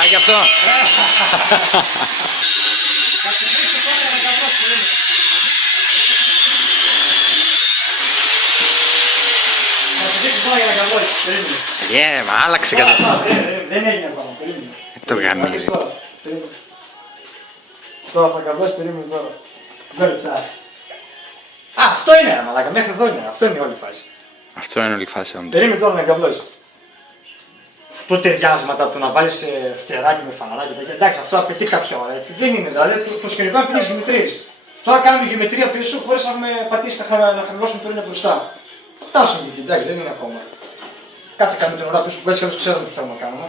Πάει κι αυτό. Μα άλλαξε κατά. Δεν έγινε ακόμα, περίμενε. Το γαμίδι. Τώρα θα καβλώσει, περίμενε τώρα. Αυτό είναι ρε μαλάκα, μέχρι εδώ είναι, αυτό είναι όλη η φάση. Αυτό είναι όλη η φάση όντως. Περίμενε τώρα να καβλώσει. Τότε διάσματα του να βάλεις φτεράκι με φαναράκι, εντάξει αυτό απαιτεί κάποια ώρα έτσι. Δεν είναι δηλαδή, το σκηνικό απαιτεί γεωμετρίες. Τώρα κάνουμε γεωμετρία πίσω χωρίς να έχουμε πατήσει να χαμηλώσουμε το είναι μπροστά. Θα φτάσουμε εκεί, εντάξει δεν είναι ακόμα. Κάτσε κάνουμε την ώρα πίσω που έτσι ξέρουμε τι θέλουμε να κάνουμε.